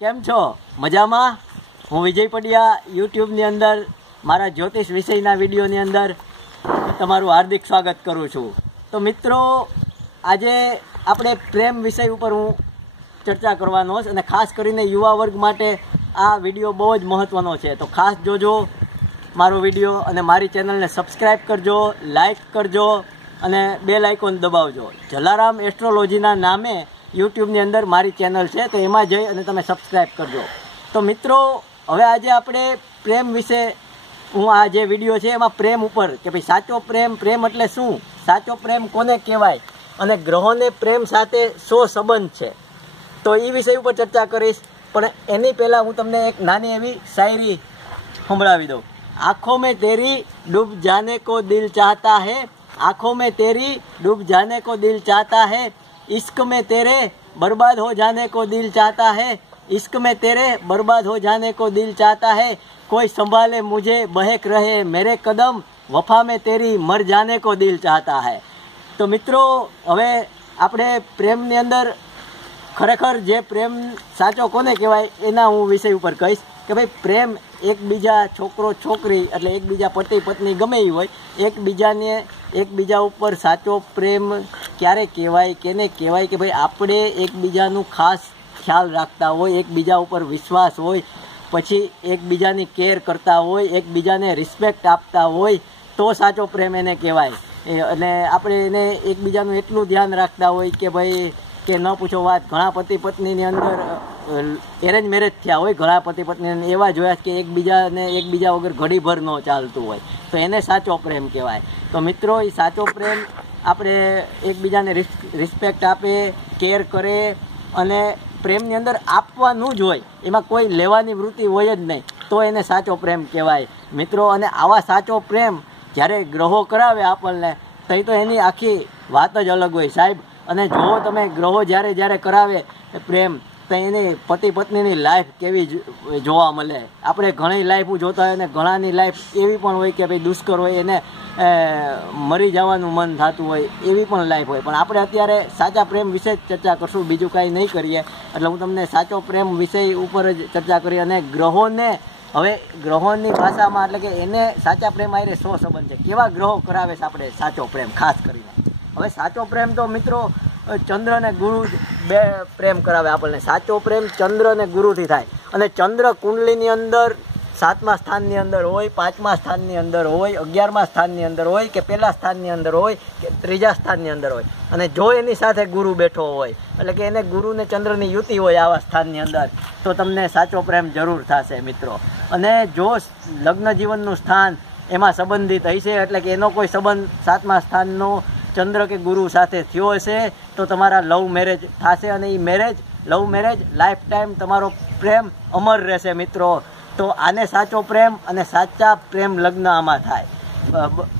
કેમ છો? મજામાં? હું વિજય પડિયા યુટ્યુબની અંદર, મારા જ્યોતિષ વિષયના વિડીયોની અંદર તમારું હાર્દિક સ્વાગત કરું છું. તો મિત્રો, આજે આપણે પ્રેમ વિષય ઉપર હું ચર્ચા કરવાનો છે અને ખાસ કરીને યુવા વર્ગ માટે આ વીડિયો બહુ જ મહત્ત્વનો છે. તો ખાસ જોજો મારો વીડિયો અને મારી ચેનલને સબસ્ક્રાઈબ કરજો લાઈક કરજો અને બે લાઇકોન દબાવજો. જલારામ એસ્ટ્રોલોજીના નામે યુટ્યુબની અંદર મારી ચેનલ છે, તો એમાં જઈ અને તમે સબસ્ક્રાઈબ કરજો. તો મિત્રો, હવે આજે આપણે પ્રેમ વિશે હું આ જે વીડિયો છે, એમાં પ્રેમ ઉપર કે ભાઈ સાચો પ્રેમ પ્રેમ એટલે શું? સાચો પ્રેમ કોને કહેવાય? અને ગ્રહોને પ્રેમ સાથે શો સંબંધ છે? તો એ વિષય ઉપર ચર્ચા કરીશ. પણ એની પહેલાં હું તમને એક નાની એવી શાયરી સંભળાવી દઉં. આંખો મેં તેરી ડૂબ જાને કો દિલ ચાહતા હે? આંખો મેં તેરી ડૂબ જાને કો દિલ ચાહતા હે? इश्क में तेरे बर्बाद हो जाने को दिल चाहता है इश्क में तेरे बर्बाद हो जाने को दिल चाहता है कोई संभाले मुझे बहक रहे मेरे कदम वफा में तेरी मर जाने को दिल चाहता है તો મિત્રો હવે આપણે પ્રેમની અંદર ખરેખર જે પ્રેમ સાચો કોને કહેવાય એના હું વિષય ઉપર કહીશ કે ભાઈ પ્રેમ એકબીજા છોકરો છોકરી એટલે એકબીજા પતિ પત્ની ગમે એ હોય એકબીજાને એકબીજા ઉપર સાચો પ્રેમ ક્યારે કહેવાય, કેને કહેવાય કે ભાઈ આપણે એકબીજાનું ખાસ ખ્યાલ રાખતા હોય, એકબીજા ઉપર વિશ્વાસ હોય, પછી એકબીજાની કેર કરતા હોય, એકબીજાને રિસ્પેક્ટ આપતા હોય, તો સાચો પ્રેમ એને કહેવાય. અને આપણે એને એકબીજાનું એટલું ધ્યાન રાખતા હોય કે ભાઈ, કે ન પૂછો વાત. ઘણા પતિ પત્નીની અંદર એરેન્જ મેરેજ થયા હોય, ઘણા પતિ પત્ની એવા જોયા કે એકબીજાને એકબીજા વગર ઘડીભર ન ચાલતું હોય. તો એને સાચો પ્રેમ કહેવાય. તો મિત્રો, એ સાચો પ્રેમ આપણે એકબીજાને રિસ્પેક્ટ આપે કેર કરે અને પ્રેમની અંદર આપવાનું જ હોય. એમાં કોઈ લેવાની વૃત્તિ હોય જ નહીં. તો એને સાચો પ્રેમ કહેવાય. મિત્રો, અને આવા સાચો પ્રેમ જ્યારે ગ્રહો કરાવે આપણને તો તો એની આખી વાત જ અલગ હોય સાહેબ. અને જો તમે, ગ્રહો જ્યારે જ્યારે કરાવે પ્રેમ તો એની પતિ પત્નીની લાઈફ કેવી જોવા મળે. આપણે ઘણી લાઈફ જોતા હોય અને ઘણાની લાઈફ એવી પણ હોય કે ભાઈ દુષ્કર હોય એને મરી જવાનું મન થતું હોય એવી પણ લાઈફ હોય. પણ આપણે અત્યારે સાચા પ્રેમ વિશે જ ચર્ચા કરશું, બીજું કાંઈ નહીં કરીએ. એટલે હું તમને સાચો પ્રેમ વિષય ઉપર જ ચર્ચા કરી અને ગ્રહોને, હવે ગ્રહોની ભાષામાં એટલે કે એને સાચા પ્રેમ આરે શો સંબંધ છે? કેવા ગ્રહો કરાવે છે આપણે સાચો પ્રેમ, ખાસ કરીને? હવે સાચો પ્રેમ તો મિત્રો ચંદ્ર અને ગુરુ બે પ્રેમ કરાવે આપણને. સાચો પ્રેમ ચંદ્ર અને ગુરુથી થાય. અને ચંદ્ર કુંડલીની અંદર, સાતમા સ્થાનની અંદર હોય, પાંચમા સ્થાનની અંદર હોય, અગિયારમા સ્થાનની અંદર હોય કે પહેલા સ્થાનની અંદર હોય કે ત્રીજા સ્થાનની અંદર હોય. અને જો એની સાથે ગુરુ બેઠો હોય, એટલે કે એને ગુરુને ચંદ્રની યુતિ હોય આવા સ્થાનની અંદર, તો તમને સાચો પ્રેમ જરૂર થશે મિત્રો. અને જો લગ્ન જીવનનું સ્થાન એમાં સંબંધિત હશે, એટલે કે એનો કોઈ સંબંધ સાતમા સ્થાનનો ચંદ્ર કે ગુરુ સાથે થયો હશે તો તમારા લવ મેરેજ થશે અને એ marriage love marriage life time તમારો પ્રેમ અમર રહેશે મિત્રો. તો આને સાચો પ્રેમ અને સાચા પ્રેમ લગ્ન આમાં થાય.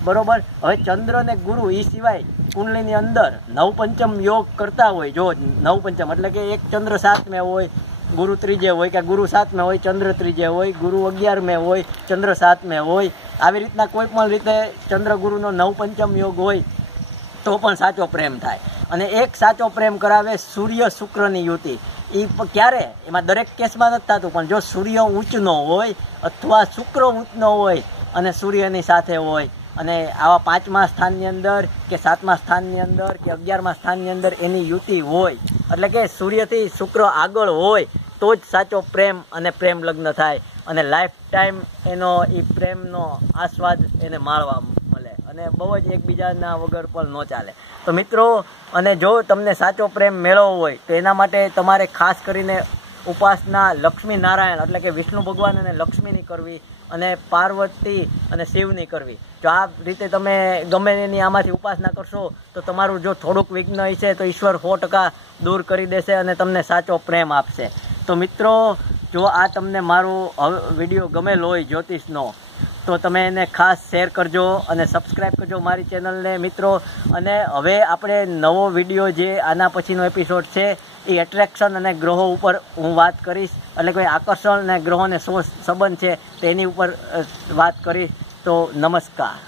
બરોબર? હવે ચંદ્ર ને ગુરુ એ સિવાય કુંડલીની અંદર નવપંચમ યોગ કરતા હોય. જો નવપંચમ એટલે કે એક ચંદ્ર સાતમે હોય, ગુરુ ત્રીજે હોય કે ગુરુ સાતમે હોય, ચંદ્ર ત્રીજે હોય, ગુરુ અગિયારમે હોય, ચંદ્ર સાતમે હોય. આવી રીતના કોઈ પણ રીતે ચંદ્ર ગુરુનો નવપંચમ યોગ હોય. તો પણ સાચો પ્રેમ થાય. અને એક સાચો પ્રેમ કરાવે સૂર્ય શુક્રની યુતિ. એ ક્યારે? એમાં દરેક કેસમાં નથી થતું, પણ જો સૂર્ય ઊંચનો હોય અથવા શુક્ર ઊંચનો હોય અને સૂર્યની સાથે હોય, અને આવા પાંચમા સ્થાનની અંદર કે સાતમા સ્થાનની અંદર કે અગિયારમા સ્થાનની અંદર એની યુતિ હોય, એટલે કે સૂર્યથી શુક્ર આગળ હોય, તો જ સાચો પ્રેમ અને પ્રેમ લગ્ન થાય. અને લાઈફ ટાઈમ એનો એ પ્રેમનો આસ્વાદ એને માણવા અને બહુ જ એકબીજાના વગર પણ ન ચાલે. તો મિત્રો, અને જો તમને સાચો પ્રેમ મેળવવો હોય, તો એના માટે તમારે ખાસ કરીને ઉપાસના લક્ષ્મી નારાયણ એટલે કે વિષ્ણુ ભગવાન અને લક્ષ્મીની કરવી અને પાર્વતી અને શિવની કરવી. જો આ રીતે તમે ગમે એની આમાંથી ઉપાસના કરશો, તો તમારું જો થોડુંક વિઘ્ન હશે, તો ઈશ્વર સો દૂર કરી દેશે અને તમને સાચો પ્રેમ આપશે. તો મિત્રો, જો આ તમને મારો વીડિયો ગમેલો હોય જ્યોતિષનો તો તમે એને ખાસ શેર કરજો અને સબસ્ક્રાઈબ કરજો મારી ચેનલને મિત્રો. અને હવે આપણે નવો વીડિયો જે આના પછીનો એપિસોડ છે, એ એટ્રેક્શન અને ગ્રહો ઉપર હું વાત કરીશ. એટલે કોઈ આકર્ષણ અને ગ્રહોને શું સંબંધ છે તેની ઉપર વાત કરીશ. તો નમસ્કાર.